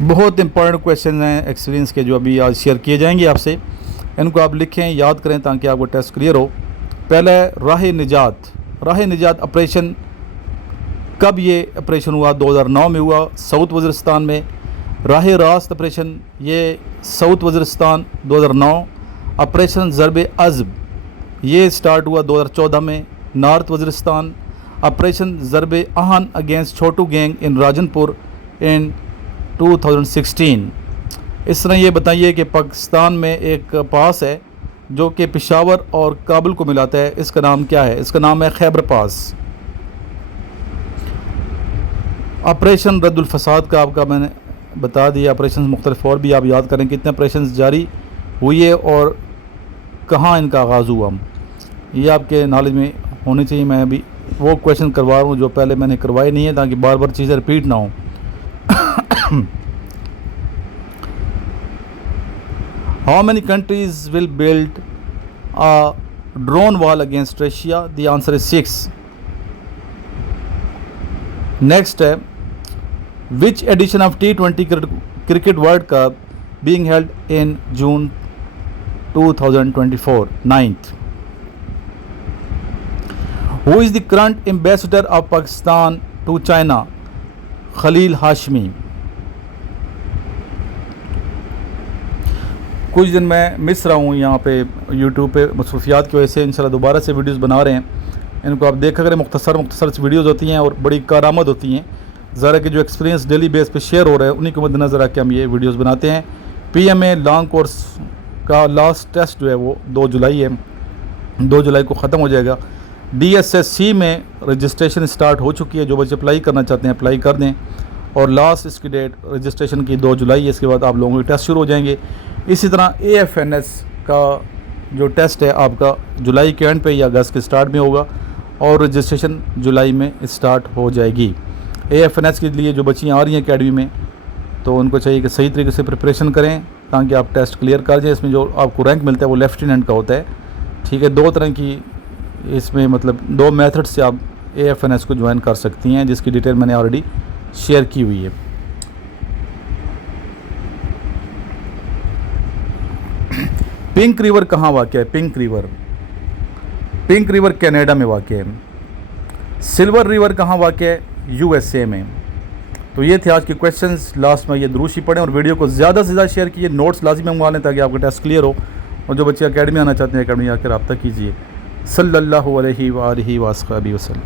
बहुत important question हैं experience के जो अभी आज शेयर किए जाएंगे आपसे। इनको आप लिखें, याद करें ताकि आपको टेस्ट क्लियर हो। पहले राह निजात ऑपरेशन, कब ये ऑपरेशन हुआ? 2009 में हुआ साउथ वज़ीरिस्तान में। राह रास्त ऑपरेशन, ये साउथ वज़ीरिस्तान 2009। ऑपरेशन ज़रब अज़ब, ये स्टार्ट हुआ 2014 में नॉर्थ वज़ीरिस्तान। ऑपरेशन ज़रब आहन अगेंस्ट छोटू गैंग इन राजनपुर इन 2016। इस तरह ये बताइए कि पाकिस्तान में एक पास है जो कि पेशावर और काबुल को मिलाता है, इसका नाम क्या है? इसका नाम है खैबर पास। ऑपरेशन रद्दुल फसाद का आपका मैंने बता दिया। ऑपरेशन मुख्तलिफ और भी आप याद करें कितने ऑपरेशन जारी हुए और कहाँ इनका आगाज़ हुआ, ये आपके नॉलेज में होनी चाहिए। मैं अभी वो क्वेश्चन करवा रहा हूँ जो पहले मैंने करवाए नहीं है ताकि बार बार चीज़ें रिपीट ना हो। How many countries will build a drone wall against Russia? The answer is 6. Next है, which edition of T20 Cricket World Cup being held in June 2024? 9th. Who is the current ambassador of Pakistan to China? Khalil Hashmi. कुछ दिन मैं miss रहा हूँ यहाँ पे YouTube पे मसरूफियात की वजह से। इंशाल्लाह दोबारा से वीडियोस बना रहे हैं, इनको आप देखा करें। मुख्तसर वीडियोस होती हैं और बड़ी कारआमद होती हैं। ज़रा के जो एक्सपीरियंस डेली बेस पे शेयर हो रहे हैं उन्हीं को मद्देनज़र रख के हम ये वीडियोस बनाते हैं। PMA लॉन्ग कोर्स का लास्ट टेस्ट जो है वो 2 जुलाई है, 2 जुलाई को ख़त्म हो जाएगा। DSSC में रजिस्ट्रेशन स्टार्ट हो चुकी है, जो बच्चे अप्लाई करना चाहते हैं अप्लाई कर दें। और लास्ट इसकी डेट रजिस्ट्रेशन की 2 जुलाई है। इसके बाद आप लोगों के टेस्ट शुरू हो जाएंगे। इसी तरह AFNS का जो टेस्ट है आपका जुलाई के एंड पे या अगस्त के स्टार्ट में होगा और रजिस्ट्रेशन जुलाई में स्टार्ट हो जाएगी। AFNS के लिए जो बच्चियाँ आ रही हैं एकेडमी में, तो उनको चाहिए कि सही तरीके से प्रिपरेशन करें ताकि आप टेस्ट क्लियर कर जाएँ। इसमें जो आपको रैंक मिलता है वो लेफ्टिनेंट का होता है, ठीक है। 2 तरह की इसमें मतलब 2 मेथड से आप AFNS को ज्वाइन कर सकती हैं, जिसकी डिटेल मैंने ऑलरेडी शेयर की हुई है। पिंक रिवर कहाँ वाक़ है? पिंक रिवर कनाडा में वाक़ है। सिल्वर रिवर कहाँ वाक़ है? USA में। तो ये थे आज के क्वेश्चंस। लास्ट में ये दुरूशी पढ़ें और वीडियो को ज़्यादा से ज़्यादा शेयर कीजिए। नोट्स लाजिम मंगवा लें ताकि आपका टेस्ट क्लियर हो। और जो बच्चे एकेडमी आना चाहते हैं एकेडमी आकर रब्ता कीजिए। सल्लल्लाहु अलैहि वसल्लम।